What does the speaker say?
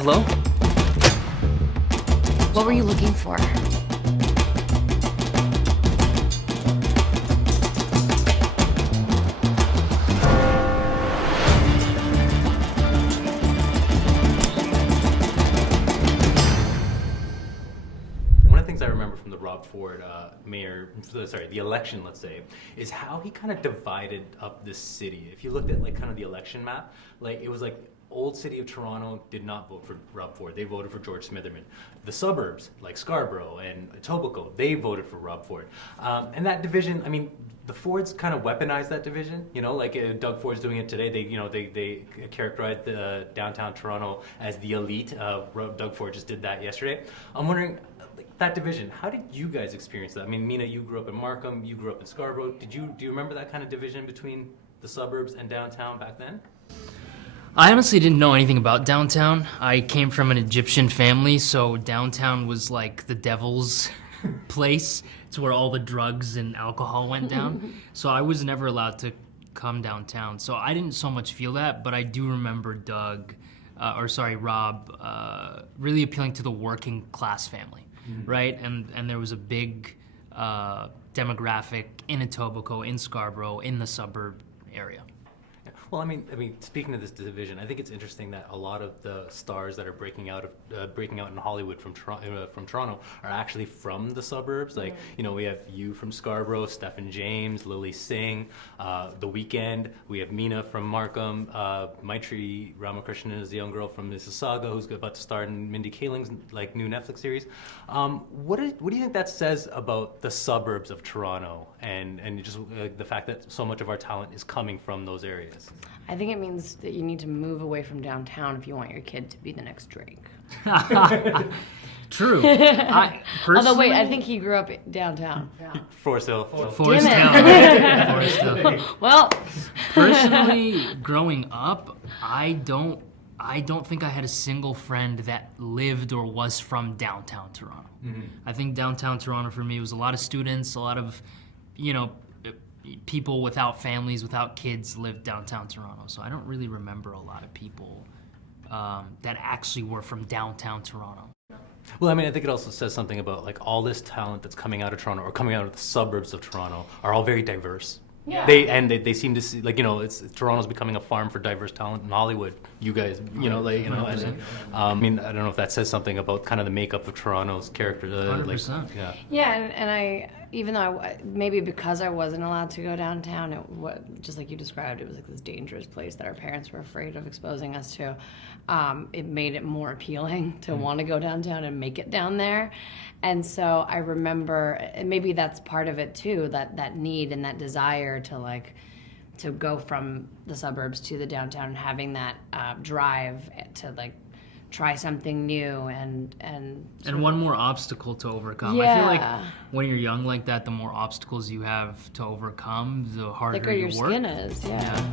Hello? What were you looking for? One of the things I remember from the Rob Ford the election, let's say, is how he kind of divided up this city. If you looked at like kind of the election map, like it was like old city of Toronto did not vote for Rob Ford. They voted for George Smitherman. The suburbs, like Scarborough and Etobicoke, they voted for Rob Ford. And that division, I mean, the Fords kind of weaponized that division. You know, like Doug Ford's doing it today. They characterized downtown Toronto as the elite. Doug Ford just did that yesterday. I'm wondering, that division, how did you guys experience that? I mean, Mena, you grew up in Markham, you grew up in Scarborough. Do you remember that kind of division between the suburbs and downtown back then? I honestly didn't know anything about downtown. I came from an Egyptian family, so downtown was like the devil's place. It's where all the drugs and alcohol went down. So I was never allowed to come downtown. So I didn't so much feel that, but I do remember Rob, really appealing to the working class family, right? And there was a big demographic in Etobicoke, in Scarborough, in the suburb area. Well, I mean, speaking of this division, I think it's interesting that a lot of the stars that are breaking out in Hollywood from Toronto are actually from the suburbs. Like, you know, we have you from Scarborough, Stephen James, Lily Singh, The Weeknd. We have Mena from Markham. Maitri Ramakrishnan is a young girl from Mississauga who's about to star in Mindy Kaling's like new Netflix series. What do you think that says about the suburbs of Toronto and just the fact that so much of our talent is coming from those areas? I think it means that you need to move away from downtown if you want your kid to be the next Drake. True. Although, wait, I think he grew up downtown. Yeah. Forest Hill. Forest Hill. Well, Personally, growing up, I don't think I had a single friend that lived or was from downtown Toronto. I think downtown Toronto for me was a lot of students, a lot of, people without families, without kids lived downtown Toronto. So I don't really remember a lot of people that actually were from downtown Toronto. Well, I mean, I think it also says something about like all this talent that's coming out of Toronto or coming out of the suburbs of Toronto are all very diverse. Yeah. They seem to see, like, Toronto's becoming a farm for diverse talent in Hollywood. You guys, I mean, I don't know if that says something about kind of the makeup of Toronto's character. 100%. Yeah, and I, even though maybe because I wasn't allowed to go downtown, just like you described, it was like this dangerous place that our parents were afraid of exposing us to. It made it more appealing to want to go downtown and make it down there. And so I remember, and maybe that's part of it too, that need and that desire to go from the suburbs to the downtown and having that drive to like try something new and one more obstacle to overcome. Yeah. I feel like when you're young like that, the more obstacles you have to overcome, the harder thicker you your work. skin is. Yeah.